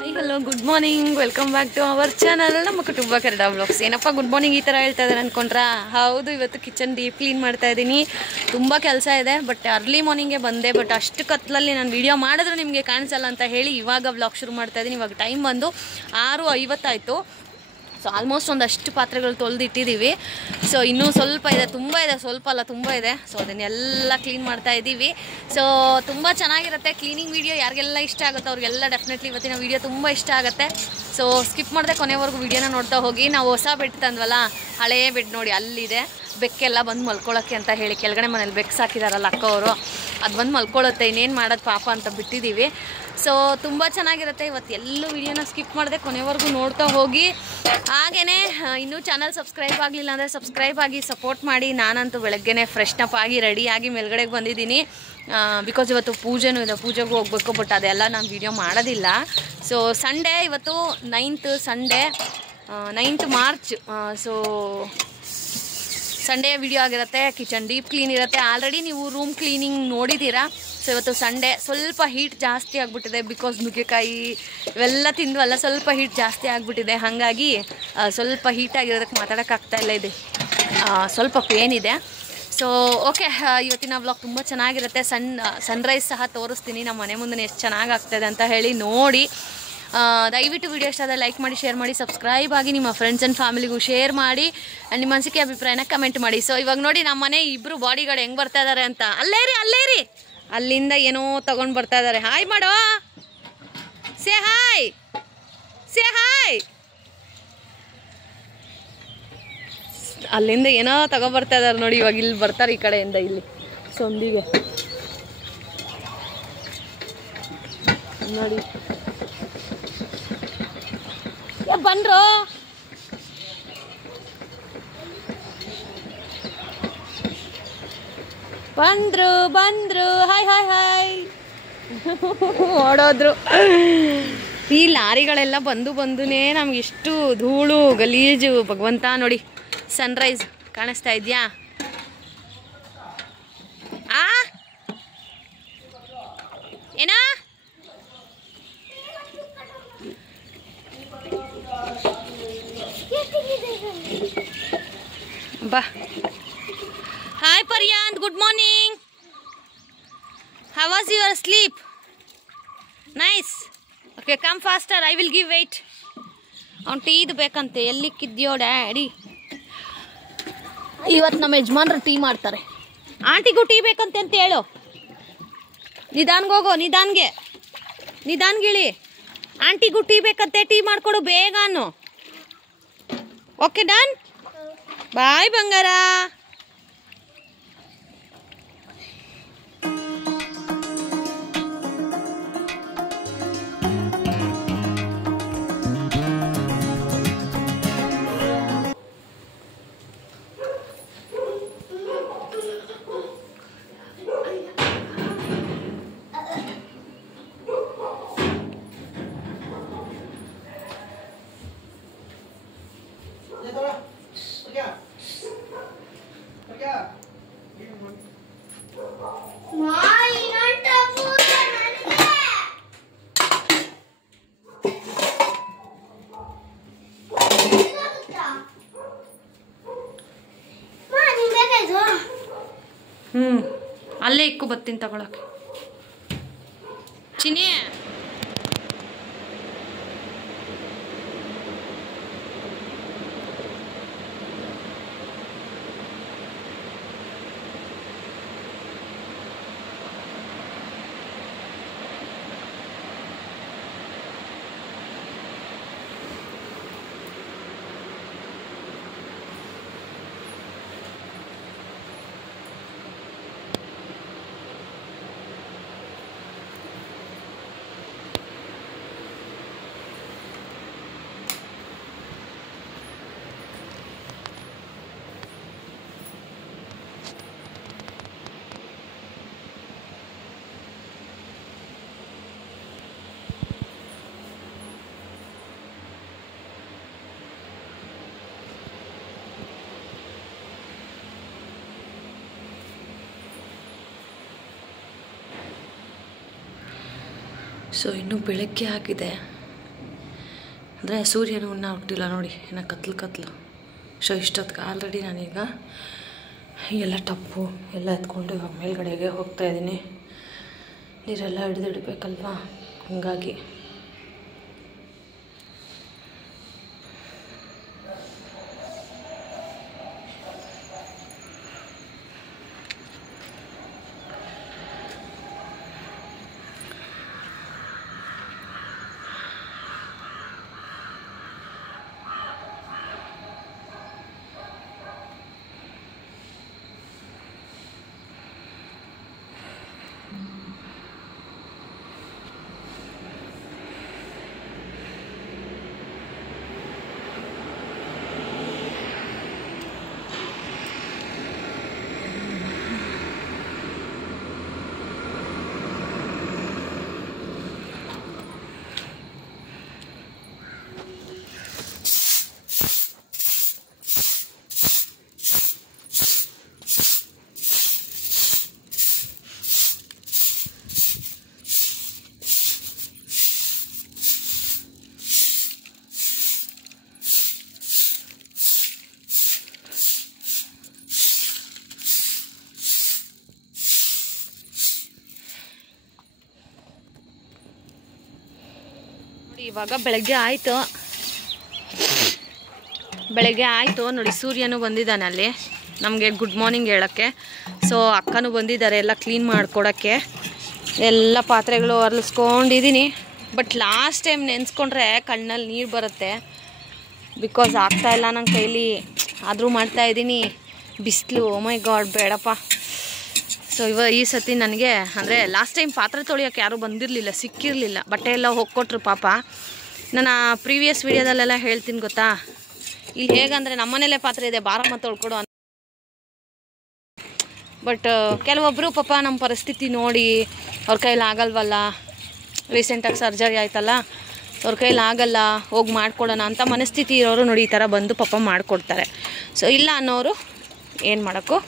Hi hello good morning, welcome back to our channel ನಮ್ಮ ಕುಟುಂಬ Kannada vlogs. ಏನಪ್ಪ good morning ಈ ಥರ ಹೇಳ್ತಾ ಇದ್ದಾರೆ ಅಂದ್ಕೊಂಡ್ರಾ? ಹೌದು, ಇವತ್ತು ಕಿಚನ್ ಡೀಪ್ ಕ್ಲೀನ್ ಮಾಡ್ತಾ ಇದ್ದೀನಿ. ತುಂಬ ಕೆಲಸ ಇದೆ, ಬಟ್ ಅರ್ಲಿ ಮಾರ್ನಿಂಗೇ ಬಂದೆ. ಬಟ್ ಅಷ್ಟು ಕತ್ಲಲ್ಲಿ ನಾನು ವೀಡಿಯೋ ಮಾಡಿದ್ರೆ ನಿಮಗೆ ಕಾಣಿಸಲ್ಲ ಅಂತ ಹೇಳಿ ಇವಾಗ ವ್ಲಾಗ್ ಶುರು ಮಾಡ್ತಾ ಇದ್ದೀನಿ. ಇವಾಗ ಟೈಮ್ ಬಂದು 6:50 ಸೊ ಆಲ್ಮೋಸ್ಟ್ ಒಂದಷ್ಟು ಪಾತ್ರೆಗಳು ತೊಳೆದಿಟ್ಟಿದ್ದೀವಿ. ಸೊ ಇನ್ನೂ ಸ್ವಲ್ಪ ಇದೆ, ತುಂಬ ಇದೆ, ಸ್ವಲ್ಪ ಅಲ್ಲ ತುಂಬ ಇದೆ. ಸೊ ಅದನ್ನೆಲ್ಲ ಕ್ಲೀನ್ ಮಾಡ್ತಾ ಇದ್ದೀವಿ. ಸೊ ತುಂಬ ಚೆನ್ನಾಗಿರುತ್ತೆ ಕ್ಲೀನಿಂಗ್ ವೀಡಿಯೋ. ಯಾರಿಗೆಲ್ಲ ಇಷ್ಟ ಆಗುತ್ತೆ ಅವ್ರಿಗೆಲ್ಲ ಡೆಫಿನೆಟ್ಲಿ ಇವತ್ತಿನ ವೀಡಿಯೋ ತುಂಬ ಇಷ್ಟ ಆಗುತ್ತೆ. ಸೊ ಸ್ಕಿಪ್ ಮಾಡದೆ ಕೊನೆವರೆಗೂ ವೀಡಿಯೋನ ನೋಡ್ತಾ ಹೋಗಿ. ನಾವು ಹೊಸ ಬೆಡ್ ತಂದ್ವಲ್ಲ, ಹಳೆಯ ಬೆಡ್ ನೋಡಿ ಅಲ್ಲಿದೆ. ಬೆಕ್ಕೆಲ್ಲ ಬಂದು ಮಲ್ಕೊಳ್ಳೋಕ್ಕೆ ಅಂತ ಹೇಳಿ ಕೆಳಗಡೆ ಮನೇಲಿ ಬೆಕ್ಕು ಸಾಕಿದಾರಲ್ಲ ಅಕ್ಕ ಅವರು, ಅದು ಬಂದು ಮಲ್ಕೊಳ್ಳುತ್ತೆ. ಇನ್ನೇನು ಮಾಡೋದು ಪಾಪ ಅಂತ ಬಿಟ್ಟಿದ್ದೀವಿ. ಸೊ ತುಂಬ ಚೆನ್ನಾಗಿರುತ್ತೆ. ಇವತ್ತು ಎಲ್ಲೂ ವೀಡಿಯೋನ ಸ್ಕಿಪ್ ಮಾಡದೆ ಕೊನೆವರೆಗೂ ನೋಡ್ತಾ ಹೋಗಿ. ಹಾಗೆಯೇ ಇನ್ನೂ ಚಾನಲ್ ಸಬ್ಸ್ಕ್ರೈಬ್ ಆಗಲಿಲ್ಲ ಅಂದರೆ ಸಬ್ಸ್ಕ್ರೈಬ್ ಆಗಿ ಸಪೋರ್ಟ್ ಮಾಡಿ. ನಾನಂತೂ ಬೆಳಗ್ಗೆನೇ ಫ್ರೆಶ್ನಪ್ ಆಗಿ ರೆಡಿಯಾಗಿ ಮೇಲ್ಗಡೆಗೆ ಬಂದಿದ್ದೀನಿ. ಬಿಕಾಸ್ ಇವತ್ತು ಪೂಜೆನೂ ಇದೆ, ಪೂಜೆಗೂ ಹೋಗ್ಬೇಕು. ಬಟ್ ಅದೆಲ್ಲ ನಾನು ವೀಡಿಯೋ ಮಾಡೋದಿಲ್ಲ. ಸೊ ಸಂಡೇ ಇವತ್ತು 9th Sunday, 9th March. So Sunday video ಆಗಿರುತ್ತೆ. ಕಿಚನ್ ಡೀಪ್ ಕ್ಲೀನ್ ಇರುತ್ತೆ. ಆಲ್ರೆಡಿ ನೀವು ರೂಮ್ ಕ್ಲೀನಿಂಗ್ ನೋಡಿದ್ದೀರಾ. ಸೊ ಇವತ್ತು ಸಂಡೇ ಸ್ವಲ್ಪ ಹೀಟ್ ಜಾಸ್ತಿ ಆಗಿಬಿಟ್ಟಿದೆ. ಬಿಕಾಸ್ ನುಗ್ಗೆಕಾಯಿ ಇವೆಲ್ಲ ತಿಂದ್ವಲ್ಲ, ಸ್ವಲ್ಪ ಹೀಟ್ ಜಾಸ್ತಿ ಆಗಿಬಿಟ್ಟಿದೆ. ಹಾಗಾಗಿ ಸ್ವಲ್ಪ ಹೀಟಾಗಿರೋದಕ್ಕೆ ಮಾತಾಡೋಕ್ಕಾಗ್ತಾಯಿಲ್ಲ. ಇದೆ ಸ್ವಲ್ಪ ಪೇನ್ ಇದೆ. ಸೊ ಓಕೆ, ಇವತ್ತಿನ ವ್ಲಾಗ್ ತುಂಬ ಚೆನ್ನಾಗಿರುತ್ತೆ. ಸನ್ರೈಸ್ ಸಹ ತೋರಿಸ್ತೀನಿ. ನಮ್ಮ ಮನೆ ಮುಂದೆ ಎಷ್ಟು ಚೆನ್ನಾಗಿ ಆಗ್ತಾಯಿದೆ ಅಂತ ಹೇಳಿ ನೋಡಿ. ದಯವಿಟ್ಟು ವಿಡಿಯೋ ಇಷ್ಟ ಆದರೆ ಲೈಕ್ ಮಾಡಿ, ಶೇರ್ ಮಾಡಿ, ಸಬ್ಸ್ಕ್ರೈಬ್ ಆಗಿ ನಿಮ್ಮ ಫ್ರೆಂಡ್ಸ್ ಆ್ಯಂಡ್ ಫ್ಯಾಮಿಲಿಗೂ ಶೇರ್ ಮಾಡಿ. ಆ್ಯಂಡ್ ನಿಮ್ಮ ಅನಿಸಿಕೆ ಅಭಿಪ್ರಾಯನ ಕಮೆಂಟ್ ಮಾಡಿ. ಸೊ ಇವಾಗ ನೋಡಿ ನಮ್ಮ ಮನೆ ಇಬ್ಬರು ಬಾಡಿಗಳು ಹೆಂಗೆ ಬರ್ತಾ ಇದ್ದಾರೆ ಅಂತ. ಅಲ್ಲೇ ರೀ ಅಲ್ಲಿಂದ ಏನೋ ತಗೊಂಡು ಬರ್ತಾ ಇದ್ದಾರೆ. ಹಾಯ್ ಮಾಡೋ, ಸೇ ಹಾಯ್, ಸೇ ಹಾಯ್. ಅಲ್ಲಿಂದ ಏನೋ ತಗೊಬರ್ತಾ ಇದ್ದಾರೆ ನೋಡಿ. ಇವಾಗ ಇಲ್ಲಿ ಬರ್ತಾರೆ, ಈ ಕಡೆಯಿಂದ ಇಲ್ಲಿ ಸಂದಿಗೆ ನೋಡಿ. ಬನ್ರೋ, ಬಂದ್ರು. ಹಾಯ್ ಹಾಯ್ ಹಾಯ್ ಓಡೋದ್ರು. ಈ ಲಾರಿಗಳೆಲ್ಲ ಬಂದುನೇ ನಮ್ಗೆ ಇಷ್ಟು ಧೂಳು ಗಲೀಜು. ಭಗವಂತ ನೋಡಿ, ಸನ್ರೈಸ್ ಕಾಣಿಸ್ತಾ ಇದೆಯಾ? ಏನಾ ಬಾ. ಹಾಯ್ ಪರ್ಯಾಂತ್, good morning. How was your sleep? Nice. Okay, come faster, I will give wait. ಅವ್ನು ಟೀದು ಬೇಕಂತೆ. ಎಲ್ಲಿಕ್ಕಿದ್ಯೋ ಡ್ಯಾಡಿ? ಇವತ್ತು ನಮ್ಮ ಯಜಮಾನ್ರು ಟೀ ಮಾಡ್ತಾರೆ. ಆಂಟಿಗೂ ಟೀ ಬೇಕಂತೆ ಅಂತ ಹೇಳು. ನಿಧಾನ್ಗೋಗೋ, ನಿಧಾನ್ಗಿಳಿ. ಆಂಟಿಗೂ ಟೀ ಬೇಕಂತೆ, ಟೀ ಮಾಡಿಕೊಡು ಬೇಗಾನು. ಓಕೆ ಡನ್, ಬಾಯ್ ಬಂಗಾರ. ಅಲ್ಲೇ ಇಕ್ಕು, ಬತ್ತೀನಿ ತಗೊಳಕ್ಕೆ. ಚಿನಿ, ಸೊ ಇನ್ನು ಬೆಳಗ್ಗೆ ಆಗಿದೆ. ಅಂದರೆ ಸೂರ್ಯನೂ ಇನ್ನೂ ಹುಟ್ಟಿಲ್ಲ ನೋಡಿ, ಇನ್ನು ಕತ್ಲು. ಸೊ ಇಷ್ಟೊತ್ತಿಗೆ ಆಲ್ರೆಡಿ ನಾನೀಗ ಎಲ್ಲ ಟಪ್ಪು ಎಲ್ಲ ಎತ್ಕೊಂಡು ಇವಾಗ ಮೇಲ್ಗಡೆಗೆ ಹೋಗ್ತಾಯಿದ್ದೀನಿ. ನೀರೆಲ್ಲ ಹಿಡಿದಿಡ್ಬೇಕಲ್ವಾ, ಹಂಗಾಗಿ ಇವಾಗ ಬೆಳಗ್ಗೆ ಆಯಿತು ನೋಡಿ, ಸೂರ್ಯನೂ ಬಂದಿದ್ದಾನೆ ಅಲ್ಲಿ ನಮಗೆ ಗುಡ್ ಮಾರ್ನಿಂಗ್ ಹೇಳೋಕ್ಕೆ. ಸೊ ಅಕ್ಕನೂ ಬಂದಿದ್ದಾರೆ ಎಲ್ಲ ಕ್ಲೀನ್ ಮಾಡಿಕೊಡೋಕ್ಕೆ. ಎಲ್ಲ ಪಾತ್ರೆಗಳು ಒರೆಸ್ಕೊಂಡಿದ್ದೀನಿ. ಬಟ್ ಲಾಸ್ಟ್ ಟೈಮ್ ನೆನೆಸ್ಕೊಂಡ್ರೆ ಕಣ್ಣಲ್ಲಿ ನೀರು ಬರುತ್ತೆ. ಬಿಕಾಸ್ ಆಗ್ತಾಯಿಲ್ಲ ನನ್ನ ಕೈಲಿ, ಆದರೂ ಮಾಡ್ತಾಯಿದ್ದೀನಿ. ಬಿಸಿಲು, ಓ ಮೈ ಗಾಡ್ ಬೇಡಪ್ಪ. ಸೊ ಈ ಸತಿ ನನಗೆ ಅಂದರೆ ಲಾಸ್ಟ್ ಟೈಮ್ ಪಾತ್ರೆ ತೊಳಿಯೋಕ್ಕೆ ಯಾರೂ ಬಂದಿರಲಿಲ್ಲ, ಸಿಕ್ಕಿರಲಿಲ್ಲ. ಬಟ್ಟೆ ಎಲ್ಲ ಹೋಗ್ಕೊಟ್ರು ಪಾಪ. ನಾನು ಪ್ರೀವಿಯಸ್ ವೀಡಿಯೋದಲ್ಲೆಲ್ಲ ಹೇಳ್ತೀನಿ ಗೊತ್ತಾ, ಇಲ್ಲಿ ಹೇಗಂದರೆ ನಮ್ಮನೇಲೇ ಪಾತ್ರೆ ಇದೆ, ಬಾರಮ್ಮ ತೊಳ್ಕೊಡು ಅಂತ. ಬಟ್ ಕೆಲವೊಬ್ಬರು ಪಾಪ ನಮ್ಮ ಪರಿಸ್ಥಿತಿ ನೋಡಿ ಅವ್ರ ಕೈಲಿ ಆಗಲ್ವಲ್ಲ, ರೀಸೆಂಟಾಗಿ ಸರ್ಜರಿ ಆಯ್ತಲ್ಲ, ಅವ್ರ ಕೈಲಿ ಆಗಲ್ಲ, ಹೋಗಿ ಮಾಡ್ಕೊಡೋಣ ಅಂತ ಮನಸ್ಥಿತಿ ಇರೋರು ನೋಡಿ ಈ ಥರ ಬಂದು ಪಾಪ ಮಾಡಿಕೊಡ್ತಾರೆ. ಸೊ ಇಲ್ಲ ಅನ್ನೋರು ಏನು ಮಾಡೋಕ್ಕೂ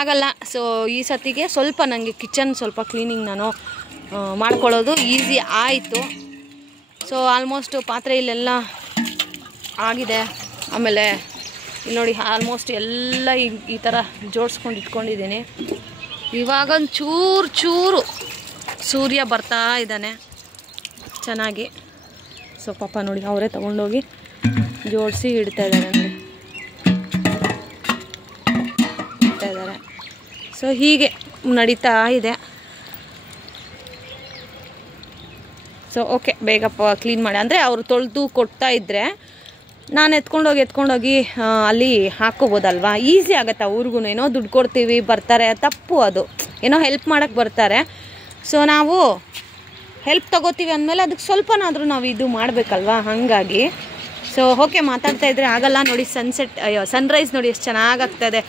ಆಗಲ್ಲ. ಸೊ ಈ ಸತಿಗೆ ಸ್ವಲ್ಪ ನನಗೆ ಕಿಚನ್ ಸ್ವಲ್ಪ ಕ್ಲೀನಿಂಗ್ ನಾನು ಮಾಡ್ಕೊಳ್ಳೋದು ಈಸಿ ಆಯಿತು. ಸೊ ಆಲ್ಮೋಸ್ಟ್ ಪಾತ್ರೆ ಇಲ್ಲೆಲ್ಲ ಆಗಿದೆ. ಆಮೇಲೆ ಇಲ್ಲಿ ನೋಡಿ ಆಲ್ಮೋಸ್ಟ್ ಎಲ್ಲ ಈ ಥರ ಜೋಡಿಸ್ಕೊಂಡು ಇಟ್ಕೊಂಡಿದ್ದೀನಿ. ಇವಾಗೊಂದು ಚೂರು ಸೂರ್ಯ ಬರ್ತಾ ಇದ್ದಾನೆ ಚೆನ್ನಾಗಿ. ಸೊ ಪಾಪ ನೋಡಿ ಅವರೇ ತೊಗೊಂಡೋಗಿ ಜೋಡಿಸಿ ಇಡ್ತಾ ಇದ್ದಾರೆ ನೋಡಿ, ಇದ್ದಾರೆ. ಸೊ ಹೀಗೆ ನಡೀತಾ ಇದೆ. ಸೊ ಓಕೆ, ಬೇಗ ಕ್ಲೀನ್ ಮಾಡಿ ಅಂದರೆ ಅವರು ತೊಳೆದು ಕೊಡ್ತಾ ಇದ್ದರೆ ನಾನು ಎತ್ಕೊಂಡೋಗಿ ಅಲ್ಲಿ ಹಾಕ್ಕೋಬೋದಲ್ವಾ, ಈಸಿ ಆಗುತ್ತೆ ಅವ್ರಿಗೂ. ಏನೋ ದುಡ್ಡು ಕೊಡ್ತೀವಿ ಬರ್ತಾರೆ, ತಪ್ಪು ಅದು. ಏನೋ ಹೆಲ್ಪ್ ಮಾಡೋಕ್ಕೆ ಬರ್ತಾರೆ. ಸೊ ನಾವು ಹೆಲ್ಪ್ ತೊಗೋತೀವಿ ಅಂದಮೇಲೆ ಅದಕ್ಕೆ ಸ್ವಲ್ಪನಾದರೂ ನಾವು ಇದು ಮಾಡಬೇಕಲ್ವಾ, ಹಾಗಾಗಿ. ಸೊ ಓಕೆ, ಮಾತಾಡ್ತಾ ಇದ್ದರೆ ಆಗಲ್ಲ ನೋಡಿ. ಸನ್ರೈಸ್ ನೋಡಿ ಎಷ್ಟು ಚೆನ್ನಾಗಾಗ್ತಾಯಿದೆ.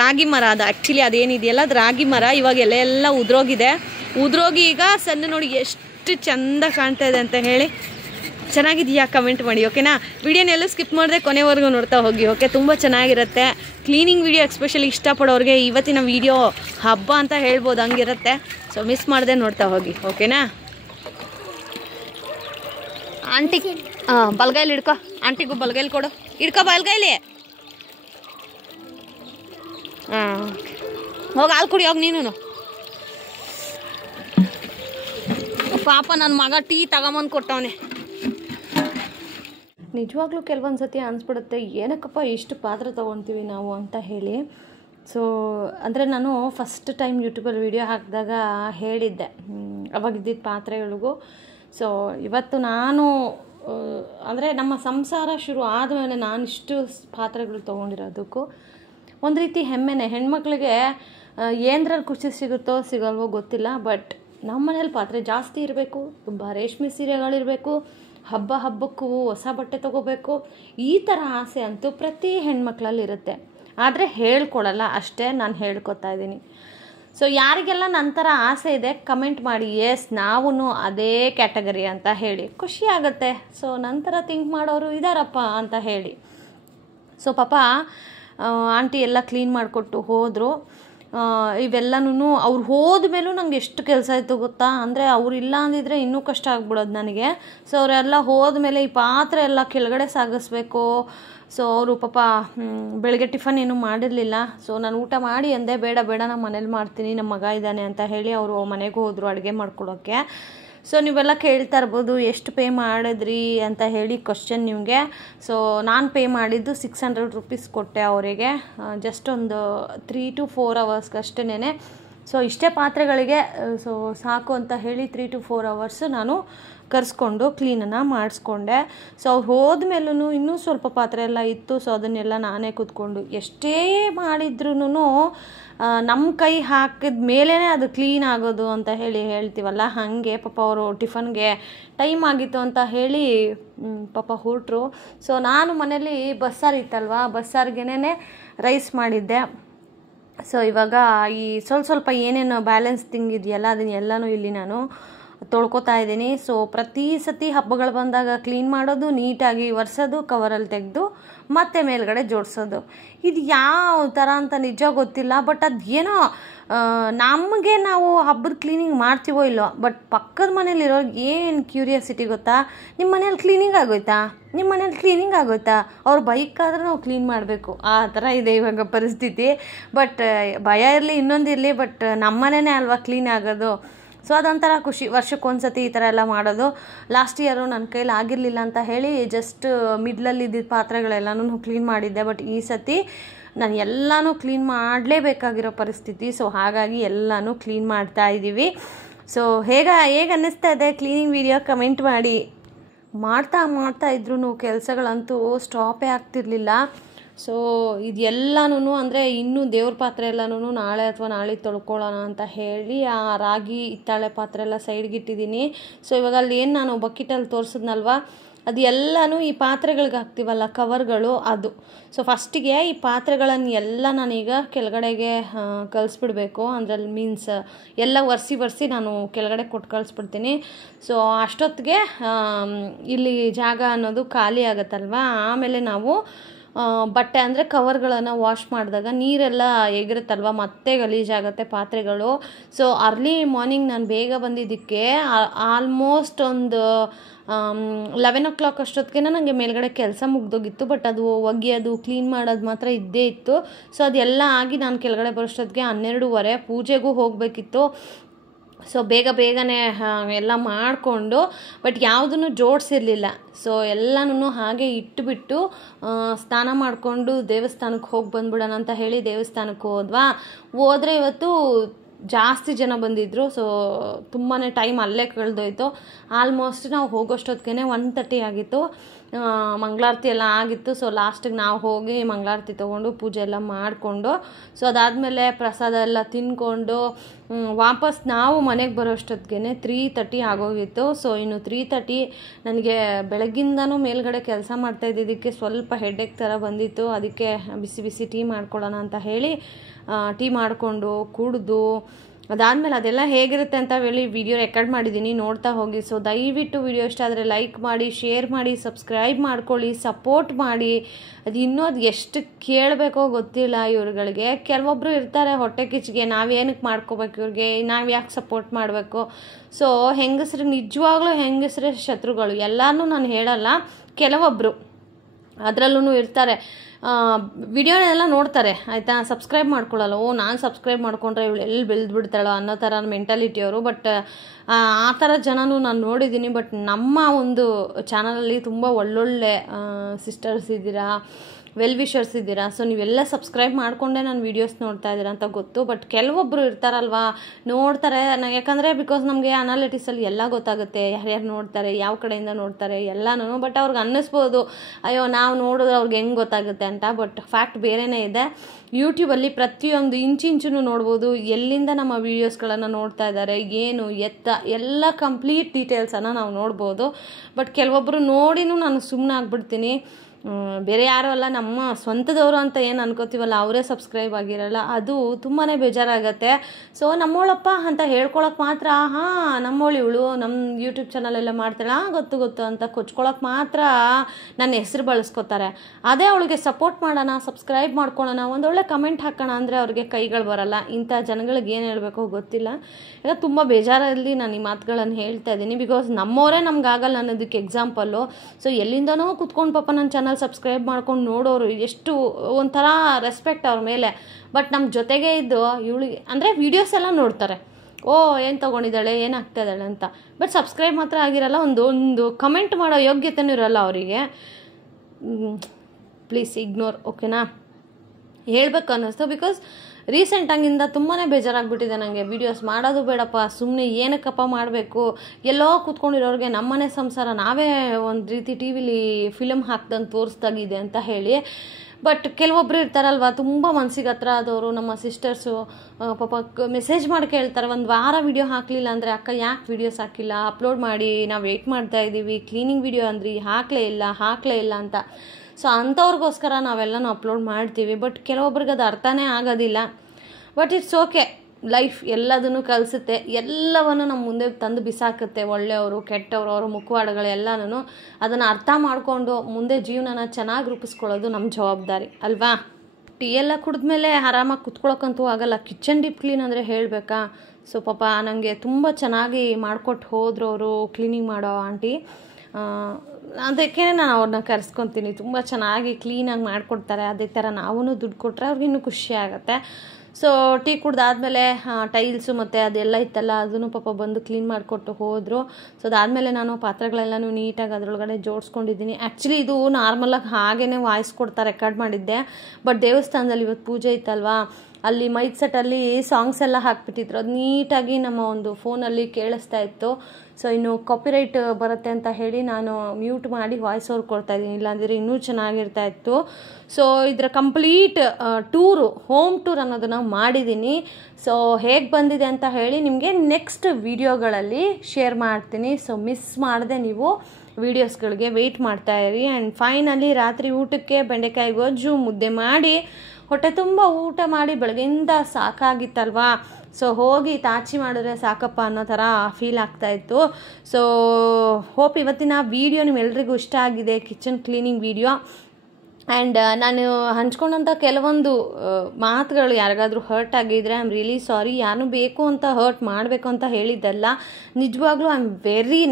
ರಾಗಿ ಮರ ಅದು ಆ್ಯಕ್ಚುಲಿ ಅದೇನಿದೆಯಲ್ಲ ಅದು ರಾಗಿ ಮರ. ಇವಾಗ ಎಲ್ಲ ಉದುರೋಗಿ ಈಗ ಸಣ್ಣ ನೋಡಿ ಎಷ್ಟು ಚೆಂದ ಕಾಣ್ತಾ ಇದೆ ಅಂತ ಹೇಳಿ. ಚೆನ್ನಾಗಿದೆಯಾ ಕಮೆಂಟ್ ಮಾಡಿ, ಓಕೆನಾ? ವಿಡಿಯೋನೆಲ್ಲೂ ಸ್ಕಿಪ್ ಮಾಡಿದೆ, ಕೊನೆವರೆಗೂ ನೋಡ್ತಾ ಹೋಗಿ, ಓಕೆ? ತುಂಬ ಚೆನ್ನಾಗಿರುತ್ತೆ. ಕ್ಲೀನಿಂಗ್ ವಿಡಿಯೋ ಎಸ್ಪೆಷಲಿ ಇಷ್ಟಪಡೋರಿಗೆ ಇವತ್ತಿನ ವಿಡಿಯೋ ಹಬ್ಬ ಅಂತ ಹೇಳ್ಬೋದು, ಹಂಗಿರುತ್ತೆ. ಸೊ ಮಿಸ್ ಮಾಡದೆ ನೋಡ್ತಾ ಹೋಗಿ, ಓಕೆನಾ? ಆಂಟಿ ಬಲ್ಗೈಲಿ ಹಿಡ್ಕೊ, ಆಂಟಿಗೂ ಬಲ್ಗೈಲಿ ಕೊಡು, ಹಿಡ್ಕೊ ಬಲ್ಗೈಲಿ. ಹಾಂ, ಹೋಗಿ ಹಾಲು ಕುಡಿ, ಹೋಗಿ ನೀನು. ಪಾಪ ನನ್ನ ಮಗ ಟೀ ತಗೊಂಬಂದು ಕೊಟ್ಟವನೆ. ನಿಜವಾಗ್ಲೂ ಕೆಲವೊಂದು ಸತಿ ಅನಿಸ್ಬಿಡುತ್ತೆ, ಏನಕ್ಕಪ್ಪ ಇಷ್ಟು ಪಾತ್ರೆ ತೊಗೊಳ್ತೀವಿ ನಾವು ಅಂತ ಹೇಳಿ. ಸೊ ಅಂದರೆ ನಾನು ಫಸ್ಟ್ ಟೈಮ್ ಯೂಟ್ಯೂಬಲ್ಲಿ ವಿಡಿಯೋ ಹಾಕಿದಾಗ ಹೇಳಿದ್ದೆ ಅವಾಗಿದ್ದಿದ್ದ ಪಾತ್ರೆಗಳಿಗೂ. ಸೊ ಇವತ್ತು ನಾನು ಅಂದರೆ ನಮ್ಮ ಸಂಸಾರ ಶುರು ಆದಮೇಲೆ ನಾನು ಇಷ್ಟು ಪಾತ್ರೆಗಳು ತೊಗೊಂಡಿರೋದಕ್ಕೂ ಒಂದು ರೀತಿ ಹೆಮ್ಮೆನೆ. ಹೆಣ್ಮಕ್ಳಿಗೆ ಏನರಲ್ಲಿ ಖುಷಿ ಸಿಗುತ್ತೋ ಸಿಗಲ್ವೋ ಗೊತ್ತಿಲ್ಲ, ಬಟ್ ನಮ್ಮ ಮನೇಲಿ ಪಾತ್ರೆ ಜಾಸ್ತಿ ಇರಬೇಕು, ತುಂಬ ರೇಷ್ಮೆ ಸೀರೆಗಳಿರಬೇಕು, ಹಬ್ಬಕ್ಕೂ ಹೊಸ ಬಟ್ಟೆ ತೊಗೋಬೇಕು, ಈ ಥರ ಆಸೆ ಅಂತೂ ಪ್ರತಿ ಹೆಣ್ಮಕ್ಳಲ್ಲಿರುತ್ತೆ. ಆದರೆ ಹೇಳ್ಕೊಡಲ್ಲ ಅಷ್ಟೇ, ನಾನು ಹೇಳ್ಕೊತಾ ಇದ್ದೀನಿ. ಸೊ ಯಾರಿಗೆಲ್ಲ ನನ್ನ ಥರ ಆಸೆ ಇದೆ ಕಮೆಂಟ್ ಮಾಡಿ, ಎಸ್ ನಾವು ಅದೇ ಕ್ಯಾಟಗರಿ ಅಂತ ಹೇಳಿ, ಖುಷಿ ಆಗುತ್ತೆ. ಸೊ ನಂತರ ಥಿಂಕ್ ಮಾಡೋರು ಇದ್ದಾರಪ್ಪ ಅಂತ ಹೇಳಿ. ಸೊ ಪಾಪ ಆಂಟಿ ಎಲ್ಲ ಕ್ಲೀನ್ ಮಾಡಿಕೊಟ್ಟು ಹೋದರು. ಇವೆಲ್ಲನೂ ಅವ್ರು ಹೋದ ಮೇಲೂ ನಂಗೆ ಎಷ್ಟು ಕೆಲಸ ಆಯಿತು ಗೊತ್ತಾ. ಅಂದರೆ ಅವ್ರು ಇಲ್ಲ ಅಂದಿದ್ರೆ ಇನ್ನೂ ಕಷ್ಟ ಆಗ್ಬಿಡೋದು ನನಗೆ. ಸೊ ಅವರೆಲ್ಲ ಹೋದ್ಮೇಲೆ ಈ ಪಾತ್ರೆ ಎಲ್ಲ ಕೆಳಗಡೆ ಸಾಗಿಸ್ಬೇಕು. ಸೊ ಅವರು ಪಾಪ ಬೆಳಗ್ಗೆ ಟಿಫನ್ ಏನೂ ಮಾಡಿರಲಿಲ್ಲ. ಸೊ ನಾನು ಊಟ ಮಾಡಿ ಅಂದೆ, ಬೇಡ ನಾನು ಮನೇಲಿ ಮಾಡ್ತೀನಿ, ನಮ್ಮ ಮಗ ಇದ್ದಾನೆ ಅಂತ ಹೇಳಿ ಅವರು ಮನೆಗೆ ಹೋದರು ಅಡುಗೆ ಮಾಡ್ಕೊಳೋಕ್ಕೆ. ಸೊ ನೀವೆಲ್ಲ ಕೇಳ್ತಾ ಇರ್ಬೋದು ಎಷ್ಟು ಪೇ ಮಾಡಿದ್ರಿ ಅಂತ ಹೇಳಿ ಕ್ವಶನ್ ನಿಮಗೆ. ಸೊ ನಾನು ಪೇ ಮಾಡಿದ್ದು 600 ರೂಪೀಸ್ ಕೊಟ್ಟೆ ಅವರಿಗೆ, ಜಸ್ಟ್ ಒಂದು 3 to 4 ಅವರ್ಸ್ಗಷ್ಟೇ. ಸೊ ಇಷ್ಟೇ ಪಾತ್ರೆಗಳಿಗೆ ಸೊ ಸಾಕು ಅಂತ ಹೇಳಿ 3 to 4 ಅವರ್ಸ್ ನಾನು ಕರೆಸ್ಕೊಂಡು ಕ್ಲೀನನ್ನು ಮಾಡಿಸ್ಕೊಂಡೆ. ಸೊ ಅವ್ರು ಹೋದ್ಮೇಲೂ ಇನ್ನೂ ಸ್ವಲ್ಪ ಪಾತ್ರೆ ಎಲ್ಲ ಇತ್ತು. ಸೊ ಅದನ್ನೆಲ್ಲ ನಾನೇ ಕೂತ್ಕೊಂಡು ಎಷ್ಟೇ ಮಾಡಿದ್ರೂ ನಮ್ಮ ಕೈ ಹಾಕಿದ ಮೇಲೇ ಅದು ಕ್ಲೀನ್ ಆಗೋದು ಅಂತ ಹೇಳ್ತೀವಲ್ಲ, ಹಾಗೆ ಪಾಪ ಅವರು ಟಿಫನ್ಗೆ ಟೈಮ್ ಆಗಿತ್ತು ಅಂತ ಹೇಳಿ ಪಾಪ ಹೊರಟ್ರು. ಸೊ ನಾನು ಮನೇಲಿ ಬಸ್ಸಾರು ಇತ್ತಲ್ವ, ಬಸ್ಸಾರಿಗೆನೇ ರೈಸ್ ಮಾಡಿದ್ದೆ. ಸೊ ಇವಾಗ ಈ ಸ್ವಲ್ಪ ಏನೇನು ಬ್ಯಾಲೆನ್ಸ್ ಥಿಂಗ್ ಇದೆಯಲ್ಲ ಅದನ್ನೆಲ್ಲನೂ ಇಲ್ಲಿ ನಾನು ತೊಳ್ಕೊತಾ ಇದ್ದೀನಿ. ಸೊ ಪ್ರತಿ ಸತಿ ಹಬ್ಬಗಳು ಬಂದಾಗ ಕ್ಲೀನ್ ಮಾಡೋದು, ನೀಟಾಗಿ ಒರೆಸೋದು, ಕವರಲ್ಲಿ ತೆಗೆದು ಮತ್ತೆ ಮೇಲ್ಗಡೆ ಜೋಡಿಸೋದು. ಇದು ಯಾವ ಥರ ಅಂತ ನಿಜ ಗೊತ್ತಿಲ್ಲ. ಬಟ್ ಅದು ಏನೋ ನಮಗೆ ನಾವು ಹಬ್ಬದ ಕ್ಲೀನಿಂಗ್ ಮಾಡ್ತೀವೋ ಇಲ್ಲೋ, ಬಟ್ ಪಕ್ಕದ ಮನೇಲಿರೋರ್ಗೆ ಏನು ಕ್ಯೂರಿಯಾಸಿಟಿ ಗೊತ್ತಾ, ನಿಮ್ಮ ಮನೇಲಿ ಕ್ಲೀನಿಂಗ್ ಆಗೋಯ್ತಾ, ಅವ್ರ ಬೈಕಾದ್ರೆ ನಾವು ಕ್ಲೀನ್ ಮಾಡಬೇಕು, ಆ ಥರ ಇದೆ ಇವಾಗ ಪರಿಸ್ಥಿತಿ. ಬಟ್ ಭಯ ಇರಲಿ ಇನ್ನೊಂದಿರಲಿ, ಬಟ್ ನಮ್ಮ ಮನೆಯೇ ಅಲ್ವಾ ಕ್ಲೀನ್ ಆಗೋದು. ಸೊ ಅದೊಂಥರ ಖುಷಿ, ವರ್ಷಕ್ಕೊಂದ್ಸತಿ ಈ ಥರ ಎಲ್ಲ ಮಾಡೋದು. ಲಾಸ್ಟ್ ಇಯರು ನನ್ನ ಕೈಲಿ ಆಗಿರಲಿಲ್ಲ ಅಂತ ಹೇಳಿ ಜಸ್ಟ್ ಮಿಡ್ಲಲ್ಲಿ ಇದ್ದಿದ್ದ ಪಾತ್ರೆಗಳೆಲ್ಲನೂ ಕ್ಲೀನ್ ಮಾಡಿದ್ದೆ. ಬಟ್ ಈ ಸತಿ ನಾನು ಎಲ್ಲನೂ ಕ್ಲೀನ್ ಮಾಡಲೇಬೇಕಾಗಿರೋ ಪರಿಸ್ಥಿತಿ. ಸೊ ಹಾಗಾಗಿ ಎಲ್ಲನೂ ಕ್ಲೀನ್ ಮಾಡ್ತಾ ಇದ್ದೀವಿ. ಸೊ ಹೇಗೆ ಅನ್ನಿಸ್ತಾ ಇದೆ ಕ್ಲೀನಿಂಗ್ ವಿಡಿಯೋ ಕಮೆಂಟ್ ಮಾಡಿ. ಮಾಡ್ತಾ ಇದ್ರೂ ಕೆಲಸಗಳಂತೂ ಸ್ಟಾಪೇ ಆಗ್ತಿರ್ಲಿಲ್ಲ. ಸೊ ಇದೆಲ್ಲನೂ ಅಂದರೆ ಇನ್ನೂ ದೇವ್ರ ಪಾತ್ರೆ ಎಲ್ಲನೂ ನಾಳೆ ಅಥವಾ ನಾಳೆ ತೊಳ್ಕೊಳ್ಳೋಣ ಅಂತ ಹೇಳಿ ಆ ರಾಗಿ ಹಿತ್ತಾಳೆ ಪಾತ್ರೆ ಎಲ್ಲ ಸೈಡ್ಗೆ ಇಟ್ಟಿದ್ದೀನಿ. ಸೊ ಇವಾಗ ಅಲ್ಲಿ ಏನು ನಾನು ಬಕೆಟಲ್ಲಿ ತೋರಿಸಿದ್ನಲ್ವ, ಅದು ಎಲ್ಲನೂ ಈ ಪಾತ್ರೆಗಳಿಗೆ ಹಾಕ್ತೀವಲ್ಲ ಕವರ್ಗಳು, ಅದು. ಸೊ ಫಸ್ಟಿಗೆ ಈ ಪಾತ್ರೆಗಳನ್ನು ಎಲ್ಲ ನಾನೀಗ ಕೆಳಗಡೆಗೆ ಕಳಿಸ್ಬಿಡ್ಬೇಕು. ಅದರಲ್ಲಿ ಮೀನ್ಸ್ ಎಲ್ಲ ಒರೆಸಿ ನಾನು ಕೆಳಗಡೆ ಕೊಟ್ಟು ಕಳಿಸ್ಬಿಡ್ತೀನಿ. ಸೊ ಅಷ್ಟೊತ್ತಿಗೆ ಇಲ್ಲಿ ಜಾಗ ಅನ್ನೋದು ಖಾಲಿ ಆಗುತ್ತಲ್ವ. ಆಮೇಲೆ ನಾವು ಬಟ್ಟೆ ಅಂದರೆ ಕವರ್ಗಳನ್ನು ವಾಶ್ ಮಾಡಿದಾಗ ನೀರೆಲ್ಲ ಎಗಿರುತ್ತಲ್ವ, ಮತ್ತೆ ಗಲೀಜಾಗುತ್ತೆ ಪಾತ್ರೆಗಳು. ಸೊ ಅರ್ಲಿ ಮಾರ್ನಿಂಗ್ ನಾನು ಬೇಗ ಬಂದಿದ್ದಕ್ಕೆ ಆಲ್ಮೋಸ್ಟ್ ಒಂದು 11 o'clock ಅಷ್ಟೊತ್ತಿಗೆ ನನಗೆ ಮೇಲ್ಗಡೆ ಕೆಲಸ ಮುಗ್ದೋಗಿತ್ತು. ಬಟ್ ಅದು ಒಗೆಯೋದು ಕ್ಲೀನ್ ಮಾಡೋದು ಮಾತ್ರ ಇದ್ದೇ ಇತ್ತು. ಸೊ ಅದೆಲ್ಲ ಆಗಿ ನಾನು ಕೆಳಗಡೆ ಬರೋಷ್ಟೊತ್ತಿಗೆ 12:30, ಪೂಜೆಗೂ ಹೋಗಬೇಕಿತ್ತು. ಸೊ ಬೇಗನೆ ಎಲ್ಲ ಮಾಡಿಕೊಂಡು ಬಟ್ ಯಾವುದನ್ನು ಜೋಡಿಸಿರಲಿಲ್ಲ. ಸೊ ಎಲ್ಲನೂ ಹಾಗೆ ಇಟ್ಟುಬಿಟ್ಟು ಸ್ನಾನ ಮಾಡಿಕೊಂಡು ದೇವಸ್ಥಾನಕ್ಕೆ ಹೋಗಿ ಬಂದ್ಬಿಡೋಣ ಅಂತ ಹೇಳಿ ದೇವಸ್ಥಾನಕ್ಕೆ ಹೋದರೆ ಇವತ್ತು ಜಾಸ್ತಿ ಜನ ಬಂದಿದ್ದರು. ಸೊ ತುಂಬಾ ಟೈಮ್ ಅಲ್ಲೇ ಕಳೆದೋಯ್ತು. ಆಲ್ಮೋಸ್ಟ್ ನಾವು ಹೋಗೋಷ್ಟೊತ್ತಿಗೆ 1:30 ಆಗಿತ್ತು. ಮಂಗಳಾರತಿ ಎಲ್ಲ ಆಗಿತ್ತು. ಸೊ ಲಾಸ್ಟಿಗೆ ನಾವು ಹೋಗಿ ಮಂಗಳಾರತಿ ತೊಗೊಂಡು ಪೂಜೆ ಎಲ್ಲ ಮಾಡಿಕೊಂಡು, ಸೊ ಅದಾದಮೇಲೆ ಪ್ರಸಾದ ಎಲ್ಲ ತಿಂದ್ಕೊಂಡು ವಾಪಸ್ ನಾವು ಮನೆಗೆ ಬರೋಷ್ಟೊತ್ತಿಗೆ 3:30 ಆಗೋಗಿತ್ತು. ಸೊ ಇನ್ನು 3:30 ನನಗೆ ಬೆಳಗ್ಗಿಂದನೂ ಮೇಲ್ಗಡೆ ಕೆಲಸ ಮಾಡ್ತಾಯಿದ್ದಕ್ಕೆ ಸ್ವಲ್ಪ ಹೆಡ್ಡೇಕ್ ಥರ ಬಂದಿತ್ತು. ಅದಕ್ಕೆ ಬಿಸಿ ಟೀ ಮಾಡ್ಕೊಳ್ಳೋಣ ಅಂತ ಹೇಳಿ ಟೀ ಮಾಡಿಕೊಂಡು ಕುಡಿದು ಅದಾದಮೇಲೆ ಅದೆಲ್ಲ ಹೇಗಿರುತ್ತೆ ಅಂತ ಹೇಳಿ ವಿಡಿಯೋ ರೆಕಾರ್ಡ್ ಮಾಡಿದ್ದೀನಿ, ನೋಡ್ತಾ ಹೋಗಿ. ಸೊ ದಯವಿಟ್ಟು ವಿಡಿಯೋ ಇಷ್ಟ ಆದರೆ ಲೈಕ್ ಮಾಡಿ, ಶೇರ್ ಮಾಡಿ, ಸಬ್ಸ್ಕ್ರೈಬ್ ಮಾಡ್ಕೊಳ್ಳಿ, ಸಪೋರ್ಟ್ ಮಾಡಿ. ಅದು ಇನ್ನೂ ಎಷ್ಟು ಕೇಳಬೇಕೋ ಗೊತ್ತಿಲ್ಲ ಇವ್ರುಗಳಿಗೆ. ಕೆಲವೊಬ್ಬರು ಇರ್ತಾರೆ ಹೊಟ್ಟೆ ಕಿಚ್ಚಿಗೆ, ನಾವೇನಕ್ಕೆ ಮಾಡ್ಕೋಬೇಕು ಇವ್ರಿಗೆ, ನಾವು ಯಾಕೆ ಸಪೋರ್ಟ್ ಮಾಡಬೇಕು. ಸೊ ಹೆಂಗಸ್ರು ನಿಜವಾಗ್ಲೂ ಹೆಂಗಸ್ರೇ ಶತ್ರುಗಳು, ಎಲ್ಲನೂ ನಾನು ಹೇಳಲ್ಲ, ಕೆಲವೊಬ್ಬರು ಅದರಲ್ಲೂ ಇರ್ತಾರೆ. ವಿಡಿಯೋನೆಲ್ಲ ನೋಡ್ತಾರೆ ಆಯಿತಾ, ಸಬ್ಸ್ಕ್ರೈಬ್ ಮಾಡ್ಕೊಳ್ಳಲ್ಲ. ನಾನು ಸಬ್ಸ್ಕ್ರೈಬ್ ಮಾಡ್ಕೊಂಡ್ರೆ ಇವಳು ಎಲ್ಲಿ ಬೆಳೆದ್ಬಿಡ್ತಾಳೋ ಅನ್ನೋ ಥರ ಮೆಂಟಾಲಿಟಿಯವರು. ಬಟ್ ಆ ಥರ ಜನನೂ ನಾನು ನೋಡಿದ್ದೀನಿ. ಬಟ್ ನಮ್ಮ ಒಂದು ಚಾನಲಲ್ಲಿ ತುಂಬ ಒಳ್ಳೊಳ್ಳೆ ಸಿಸ್ಟರ್ಸ್ ಇದ್ದೀರಾ, ವೆಲ್ ವಿಷರ್ಸ್ ಇದ್ದೀರಾ. ಸೊ ನೀವೆಲ್ಲ ಸಬ್ಸ್ಕ್ರೈಬ್ ಮಾಡಿಕೊಂಡೇ ನಾನು ವೀಡಿಯೋಸ್ ನೋಡ್ತಾ ಇದ್ದೀರಾ ಅಂತ ಗೊತ್ತು. ಬಟ್ ಕೆಲವೊಬ್ಬರು ಇರ್ತಾರಲ್ವಾ, ನೋಡ್ತಾರೆ. ಯಾಕಂದರೆ ಬಿಕಾಸ್ ನಮಗೆ ಅನಾಲಿಟಿಕ್ಸಲ್ಲಿ ಎಲ್ಲ ಗೊತ್ತಾಗುತ್ತೆ, ಯಾರ್ಯಾರು ನೋಡ್ತಾರೆ, ಯಾವ ಕಡೆಯಿಂದ ನೋಡ್ತಾರೆ ಎಲ್ಲನೂ. ಬಟ್ ಅವ್ರಿಗೆ ಅನ್ನಿಸ್ಬೋದು ಅಯ್ಯೋ ನಾವು ನೋಡಿದ್ರೆ ಅವ್ರಿಗೆ ಹೆಂಗೆ ಗೊತ್ತಾಗುತ್ತೆ ಅಂತ. ಬಟ್ ಫ್ಯಾಕ್ಟ್ ಬೇರೆಯೇ ಇದೆ. ಯೂಟ್ಯೂಬಲ್ಲಿ ಪ್ರತಿಯೊಂದು ಇಂಚು ನೋಡ್ಬೋದು, ಎಲ್ಲಿಂದ ನಮ್ಮ ವೀಡಿಯೋಸ್ಗಳನ್ನು ನೋಡ್ತಾ ಇದ್ದಾರೆ, ಏನು ಎತ್ತ ಎಲ್ಲ ಕಂಪ್ಲೀಟ್ ಡೀಟೇಲ್ಸನ್ನು ನಾವು ನೋಡ್ಬೋದು. ಬಟ್ ಕೆಲವೊಬ್ಬರು ನೋಡಿನೂ ನಾನು ಸುಮ್ಮನೆ ಆಗ್ಬಿಡ್ತೀನಿ. ಬೇರೆ ಯಾರೂ ಅಲ್ಲ, ನಮ್ಮ ಸ್ವಂತದವರು ಅಂತ ಏನು ಅನ್ಕೋತೀವಲ್ಲ ಅವರೇ ಸಬ್ಸ್ಕ್ರೈಬ್ ಆಗಿರಲ್ಲ, ಅದು ತುಂಬಾ ಬೇಜಾರಾಗತ್ತೆ. ಸೊ ನಮ್ಮೋಳಪ್ಪ ಅಂತ ಹೇಳ್ಕೊಳಕ್ಕೆ ಮಾತ್ರ ನಮ್ಮೋಳು ಇವಳು ನಮ್ಮ ಯೂಟ್ಯೂಬ್ ಚಾನಲೆಲ್ಲ ಮಾಡ್ತಾಳೆ ಗೊತ್ತು ಅಂತ ಕೊಚ್ಕೊಳಕ್ಕೆ ಮಾತ್ರ ನನ್ನ ಹೆಸರು ಬಳಸ್ಕೊತಾರೆ. ಅದೇ ಅವಳಿಗೆ ಸಪೋರ್ಟ್ ಮಾಡೋಣ, ಸಬ್ಸ್ಕ್ರೈಬ್ ಮಾಡ್ಕೊಳ್ಳೋಣ, ಒಂದೊಳ್ಳೆ ಕಮೆಂಟ್ ಹಾಕೋಣ ಅಂದರೆ ಅವ್ರಿಗೆ ಕೈಗಳು ಬರಲ್ಲ. ಇಂಥ ಜನಗಳಿಗೆ ಏನು ಹೇಳಬೇಕೋ ಗೊತ್ತಿಲ್ಲ. ಈಗ ತುಂಬ ಬೇಜಾರಲ್ಲಿ ನಾನು ಈ ಮಾತುಗಳನ್ನು ಹೇಳ್ತಾ ಇದ್ದೀನಿ. ಬಿಕಾಸ್ ನಮ್ಮವರೇ ನಮ್ಗಾಗಲ್ಲ ಅನ್ನೋದಕ್ಕೆ ಎಕ್ಸಾಂಪಲ್ಲು. ಸೊ ಎಲ್ಲಿಂದನೋ ಕುತ್ಕೊಂಡು ಪಾಪ ನನ್ನ ಚಾನಲ್ ಸಬ್ಸ್ಕ್ರೈಬ್ ಮಾಡ್ಕೊಂಡು ನೋಡೋರು, ಎಷ್ಟು ಒಂಥರ ರೆಸ್ಪೆಕ್ಟ್ ಅವ್ರ ಮೇಲೆ. ಬಟ್ ನಮ್ಮ ಜೊತೆಗೆ ಇದ್ದು ಇವಳಿಗೆ ಅಂದರೆ ವೀಡಿಯೋಸ್ ಎಲ್ಲ ನೋಡ್ತಾರೆ, ಏನು ತೊಗೊಂಡಿದ್ದಾಳೆ, ಏನು ಆಗ್ತಾಯಿದ್ದಾಳೆ ಅಂತ. ಬಟ್ ಸಬ್ಸ್ಕ್ರೈಬ್ ಮಾತ್ರ ಆಗಿರಲ್ಲ, ಒಂದು ಕಮೆಂಟ್ ಮಾಡೋ ಯೋಗ್ಯತೆಯೂ ಇರೋಲ್ಲ ಅವರಿಗೆ. ಪ್ಲೀಸ್ ಇಗ್ನೋರ್, ಓಕೆನಾ? ಹೇಳ್ಬೇಕು ಅನ್ನಿಸ್ತು. ಬಿಕಾಸ್ ರೀಸೆಂಟಾಗಿಂದ ತುಂಬಾ ಬೇಜಾರಾಗ್ಬಿಟ್ಟಿದೆ ನನಗೆ. ವೀಡಿಯೋಸ್ ಮಾಡೋದು ಬೇಡಪ್ಪ, ಸುಮ್ಮನೆ ಏನಕ್ಕಪ್ಪ ಮಾಡಬೇಕು, ಎಲ್ಲೋ ಕೂತ್ಕೊಂಡಿರೋರಿಗೆ ನಮ್ಮನೆ ಸಂಸಾರ ನಾವೇ ಒಂದು ರೀತಿ ಟಿ ವಿಲಿ ಫಿಲಮ್ ಹಾಕ್ದಂಗೆ ತೋರಿಸ್ದಾಗಿದೆ ಅಂತ ಹೇಳಿ. ಬಟ್ ಕೆಲವೊಬ್ಬರು ಇರ್ತಾರಲ್ವ ತುಂಬ ಮನಸ್ಸಿಗೆ ಹತ್ರ ಆದವರು, ನಮ್ಮ ಸಿಸ್ಟರ್ಸು ಪಾಪ ಮೆಸೇಜ್ ಮಾಡಿ ಕೇಳ್ತಾರೆ, ಒಂದು ವಾರ ವೀಡಿಯೋ ಹಾಕಲಿಲ್ಲ ಅಂದರೆ ಅಕ್ಕ ಯಾಕೆ ವೀಡಿಯೋಸ್ ಹಾಕಿಲ್ಲ, ಅಪ್ಲೋಡ್ ಮಾಡಿ, ನಾವು ವೆಯ್ಟ್ ಮಾಡ್ತಾ ಇದ್ದೀವಿ, ಕ್ಲೀನಿಂಗ್ ವೀಡಿಯೋ ಅಂದ್ರಿ ಹಾಕಲೇ ಇಲ್ಲ ಅಂತ. ಸೊ ಅಂಥವ್ರಿಗೋಸ್ಕರ ನಾವೆಲ್ಲನೂ ಅಪ್ಲೋಡ್ ಮಾಡ್ತೀವಿ. ಬಟ್ ಕೆಲವೊಬ್ರಿಗೆ ಅದು ಅರ್ಥನೇ ಆಗೋದಿಲ್ಲ. ಬಟ್ ಇಟ್ಸ್ ಓಕೆ, ಲೈಫ್ ಎಲ್ಲದನ್ನು ಕಲಿಸುತ್ತೆ, ಎಲ್ಲವನ್ನು ನಮ್ಮ ಮುಂದೆ ತಂದು ಬಿಸಾಕುತ್ತೆ. ಒಳ್ಳೆಯವರು ಕೆಟ್ಟವರು ಅವರ ಮುಖವಾಡಗಳು ಎಲ್ಲನೂ ಅದನ್ನು ಅರ್ಥ ಮಾಡಿಕೊಂಡು ಮುಂದೆ ಜೀವನನ ಚೆನ್ನಾಗಿ ರೂಪಿಸ್ಕೊಳ್ಳೋದು ನಮ್ಮ ಜವಾಬ್ದಾರಿ ಅಲ್ವಾ? ಟೀ ಎಲ್ಲ ಕುಡಿದ್ಮೇಲೆ ಆರಾಮಾಗಿ ಕುತ್ಕೊಳ್ಳೋಕ್ಕಂತೂ ಆಗಲ್ಲ. ಕಿಚನ್ ಡೀಪ್ ಕ್ಲೀನ್ ಅಂದರೆ ಹೇಳಬೇಕಾ? ಸೊ ಪಾಪ ನನಗೆ ತುಂಬ ಚೆನ್ನಾಗಿ ಮಾಡಿಕೊಟ್ಟು ಹೋದ್ರು ಅವರು, ಕ್ಲೀನಿಂಗ್ ಮಾಡೋ ಆಂಟಿ. ಅದಕ್ಕೆ ನಾನು ಅವ್ರನ್ನ ಕರೆಸ್ಕೊತೀನಿ. ತುಂಬ ಚೆನ್ನಾಗಿ ಕ್ಲೀನಾಗಿ ಮಾಡಿಕೊಡ್ತಾರೆ. ಅದೇ ಥರ ನಾವೂ ದುಡ್ಡು ಕೊಟ್ಟರೆ ಅವ್ರಿಗೆ ಇನ್ನೂ ಖುಷಿ ಆಗುತ್ತೆ. ಸೊ ಟೀ ಕುಡ್ದಾದ್ಮೇಲೆ ಟೈಲ್ಸು ಮತ್ತು ಅದೆಲ್ಲ ಇತ್ತಲ್ಲ ಅದನ್ನು ಪಾಪ ಬಂದು ಕ್ಲೀನ್ ಮಾಡಿಕೊಟ್ಟು ಹೋದರು. ಸೊ ಅದಾದಮೇಲೆ ನಾನು ಪಾತ್ರೆಗಳೆಲ್ಲನೂ ನೀಟಾಗಿ ಅದರೊಳಗಡೆ ಜೋಡಿಸ್ಕೊಂಡಿದ್ದೀನಿ. ಆ್ಯಕ್ಚುಲಿ ಇದು ನಾರ್ಮಲಾಗಿ ಹಾಗೇ ವಾಯ್ಸ್ ಕೊಡ್ತಾ ರೆಕಾರ್ಡ್ ಮಾಡಿದ್ದೆ. ಬಟ್ ದೇವಸ್ಥಾನದಲ್ಲಿ ಇವತ್ತು ಪೂಜೆ ಇತ್ತಲ್ವಾ, ಅಲ್ಲಿ ಮೈಕ್ ಸೆಟ್ಟಲ್ಲಿ ಸಾಂಗ್ಸ್ ಎಲ್ಲ ಹಾಕ್ಬಿಟ್ಟಿದ್ರು. ಅದು ನೀಟಾಗಿ ನಮ್ಮ ಒಂದು ಫೋನಲ್ಲಿ ಕೇಳಿಸ್ತಾ ಇತ್ತು. ಸೊ ಇನ್ನು ಕಾಪಿರೈಟ್ ಬರುತ್ತೆ ಅಂತ ಹೇಳಿ ನಾನು ಮ್ಯೂಟ್ ಮಾಡಿ ವಾಯ್ಸ್ ಓವರ್ ಕೊಡ್ತಾಯಿದ್ದೀನಿ, ಇಲ್ಲಾಂದರೆ ಇನ್ನೂ ಚೆನ್ನಾಗಿರ್ತಾ ಇತ್ತು. ಸೊ ಇದರ ಕಂಪ್ಲೀಟ್ ಟೂರು, ಹೋಮ್ ಟೂರ್ ಅನ್ನೋದನ್ನು ಮಾಡಿದ್ದೀನಿ. ಸೊ ಹೇಗೆ ಬಂದಿದೆ ಅಂತ ಹೇಳಿ ನಿಮಗೆ ನೆಕ್ಸ್ಟ್ ವೀಡಿಯೋಗಳಲ್ಲಿ ಶೇರ್ ಮಾಡ್ತೀನಿ. ಸೊ ಮಿಸ್ ಮಾಡದೆ ನೀವು ವೀಡಿಯೋಸ್ಗಳಿಗೆ ವೆಯ್ಟ್ ಮಾಡ್ತಾಯಿರಿ. ಆ್ಯಂಡ್ ಫೈನಲಿ ರಾತ್ರಿ ಊಟಕ್ಕೆ ಬೆಂಡೆಕಾಯಿ ಗೊಜ್ಜು ಮುದ್ದೆ ಮಾಡಿ ಹೊಟ್ಟೆ ತುಂಬ ಊಟ ಮಾಡಿ ಬೆಳಗ್ಗೆಯಿಂದ ಸಾಕಾಗಿತ್ತಲ್ವಾ. ಸೊ ಹೋಗಿ ತಾಚಿ ಮಾಡಿದ್ರೆ ಸಾಕಪ್ಪ ಅನ್ನೋ ಥರ ಫೀಲ್ ಆಗ್ತಾಯಿತ್ತು. ಸೊ ಹೋಪ್ ಇವತ್ತಿನ ವೀಡಿಯೋ ನಿಮ್ಮೆಲ್ರಿಗೂ ಇಷ್ಟ ಆಗಿದೆ, ಕಿಚನ್ ಕ್ಲೀನಿಂಗ್ ವೀಡಿಯೋ. ಆ್ಯಂಡ್ ನಾನು ಹಂಚ್ಕೊಂಡಂಥ ಕೆಲವೊಂದು ಮಾತುಗಳು ಯಾರಿಗಾದರೂ ಹರ್ಟ್ ಆಗಿದ್ದರೆ ಐ ಆಮ್ ರಿಯಲಿ ಸಾರಿ. ಯಾರು ಬೇಕು ಅಂತ ಹರ್ಟ್ ಮಾಡಬೇಕು ಅಂತ ಹೇಳಿದ್ದಲ್ಲ, ನಿಜವಾಗ್ಲೂ ಐ ಆಮ್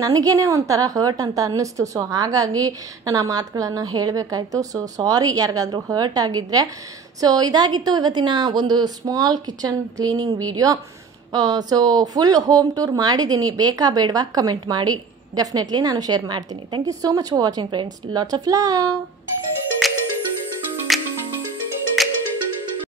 ನನಗೇನೆ ಒಂಥರ ಹರ್ಟ್ ಅಂತ ಅನ್ನಿಸ್ತು. ಸೊ ಹಾಗಾಗಿ ನಾನು ಆ ಮಾತುಗಳನ್ನು ಹೇಳಬೇಕಾಯ್ತು. ಸೊ ಸಾರಿ ಯಾರಿಗಾದರೂ ಹರ್ಟ್ ಆಗಿದ್ದರೆ. ಸೊ ಇದಾಗಿತ್ತು ಇವತ್ತಿನ ಒಂದು small kitchen cleaning video. So full home tour ಮಾಡಿದ್ದೀನಿ, ಬೇಕಾ ಬೇಡವಾ ಕಮೆಂಟ್ ಮಾಡಿ, ಡೆಫಿನೆಟ್ಲಿ ನಾನು ಶೇರ್ ಮಾಡ್ತೀನಿ. Thank you so much for watching friends. Lots of love.